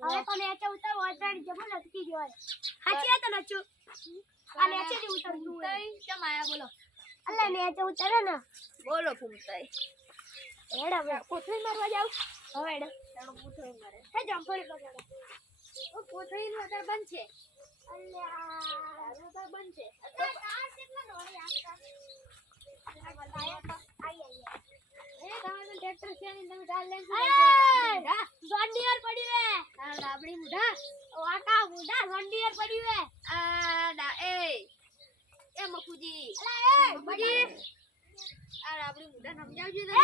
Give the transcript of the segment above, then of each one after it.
હવે તો મેચે ઉતર ઓલરેડી જબો લટકી ગયો. હાચી વાત તો નચું આ મેચે હોય. ફૂમતાઈ કેમ આયા બોલો? અલ્લા મેચે ઉતરે ને. બોલો ફૂમતાઈ. એડા હવે કોથળી મારવા જાવ હવે એડા તારો કોથળી મારે. હે જમ્પોડી પકડો ઓ કોથળી નું અત્યારે બંધ છે. તારું અત્યારે બંધ છે. આ આ કેટલા આ તો આઈ આઈ એ તમારે ટ્રેક્ટર છે ને તમે ડાલ લઈને આઈ જોન્ડિયર પડી રે તારા ડાબડી મુઢા વાકા મુડા જોન્ડિયર પડી રે આ ડા એ એ મકુજી અલા એ મકુજી આ ડાબડી મુઢા સમજાવજો એ તમે.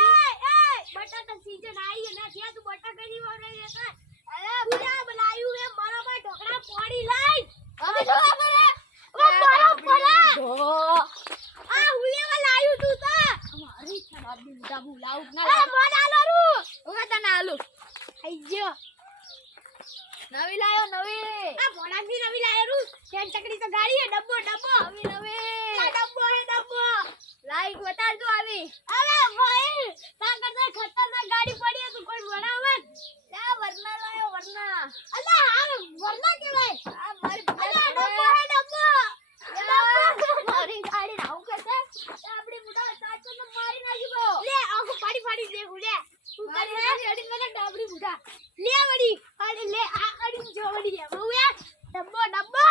એ બટાટા સીઝન આવી ને ત્યાં તું બટાકા ની વરે કર અરે બુડા બનાયું હે મારો ભાઈ ઢોકળા પોડી લાઈ. હવે જોવા કરે ઓ મારો ધો આ. હુલેવા લાયું તું તો. ડાબડી મુઢા બોલાવું એ ના મોન આલોરું ઓવે તને આલુ આઈ ગયો. નવી લાયો નવી. આ ભોળાજી નવી લાયો રૂ. ચકડી તો ગાડી હે ડબ્બો ડબ્બો. નવી નવી. આ ડબ્બો હે ડબ્બો લાઈક બતાડજો આવી અરે ભાઈ તા કરતા ખતરનાક ગાડી પડી હે તો કોઈ બનાવે ત્યાં વરના લાયો વરના અલા આ વરના કેવાય આ મારી અલા ભૂલા ડબ્બો હે ડબ્બો મારી ગાડી રાઉ કરતે આપડી મુઢા સાચો ને મારી નાખી દો લે આખો પાડી પાડી દે ઉડે તું મારી કરે ગાડી અડી મને ડાબડી મુઢા લે વડી અરે લે આ જો વડી હે હે ડબ્બો ડબ્બો.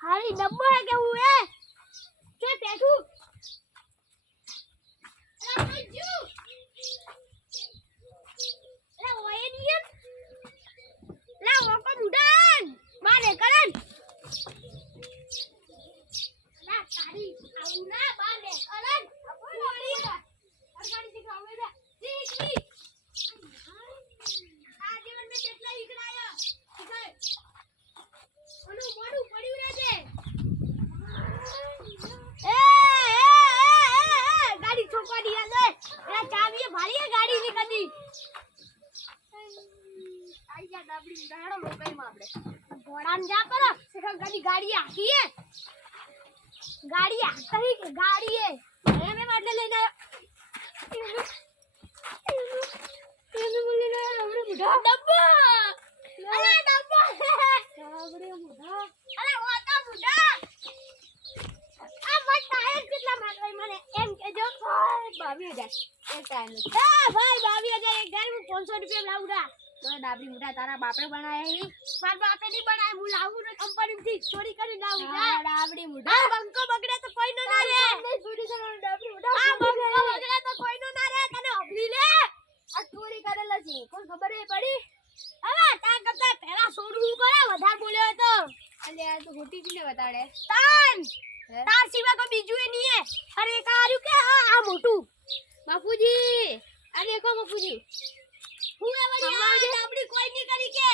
હારી ડબ્બો હે કે હું હે કે પેઠું અરે જુ લે ઓયની લે ઓકો મુડાન મારે કરન લા તારી આવું ના બાને કરન અપોઈ વડી અરગાડી થી ખાવે દે ઠીક ઠીક આ જીવન મે કેટલા ઈકડાયા ઈકડ ઓનું મોઢું પડ્યું રહે છે એ એ એ એ ગાડી છોકવાની અંદર એ ચાવીએ ભાળીએ ગાડી ની કદી આઈ જા ડાબડી માં આપણે ઘોડામ જા પર ગાડી ગાડી આખી હે ગાડી આખી ગાડી હે એ મે માટલે લઈને આવ્યો એને બોલી લે હમણે મુઢા ડબ્બો અલે ડબ્બો ડાબડી મુઢા અરે ઓતા મુઢા આ મત ટાયર કેટલા માંગવાય મને એમ કેજો હજાર એક ટાઈમ એ ભાઈ બાવી હજાર એક ગાડી, હું પાંચસો રૂપિયા લાવડા તો ડાબડી મુઢા તારા બાપે બનાયા હી? મારા બાપે નહીં બનાય હું લાવું ને કંપની થી ચોરી કરી લાવું હા ડાબરી મુઠા. આ બંકો બગડે તો કોઈનો ના રે ચોરી કરો ડાબરી મુઠા આ બંકો બગડે તો કોઈનો ના રે તને અભલી લે. આ ચોરી કરેલા છે. કોઈ ખબર એ પડી? હવે તા કરતા પહેલા છોડવું કરે વધારે બોલ્યો તો. અલે આ તો ખોટી જ ને બતાડે તાન! હે? તાર સિવા કોઈ બીજું એ નહીં હે. અરે એક આર્યું કે આ આ મોટું. બાપુજી અરે કો બાપુજી. હું એ વળી આ ડાબડી કોઈ ની કરી કે.